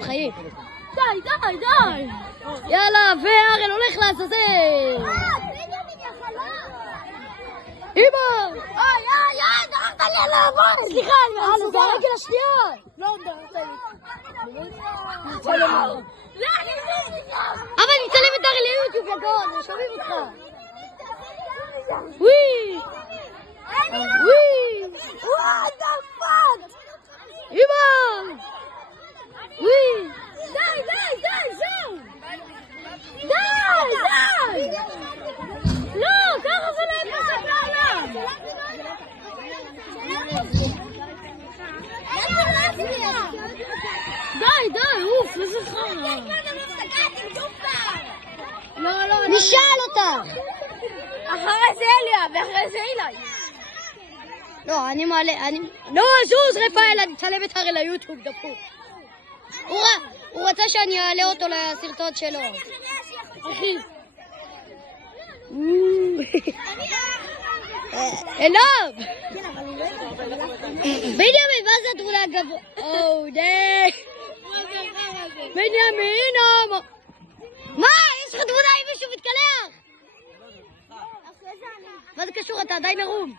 בחיים. די. יאללה, והארל הולך לעזאזל. אמא! דרכת לי על העבוד! סליחה, זה הרגל השנייה! לא, דרכת לי. אבל אני מצלם את הארל ליוטיוב, יגון, שומעים אותך. וואי! What the fuck? אמא! וואי! די! לא, ככה זה לא יפסק לעולם! די, אוף, איזה חרא. לא, נשאל אותך! אחרי זה אליה, ואחרי זה אילי. לא, אני מעלה, לא, זוז, רפאל, אני אצלם את הרי ליוטיוב, דפוק. הוא רצה שאני אעלה אותו לסרטון שלו. אחי. אליו! בנימין, מה זה התמונה הגבוה? או, די! בנימין, מה? יש לך תמונה עם מישהו מתקלח? מה זה קשור? אתה עדיין ערום.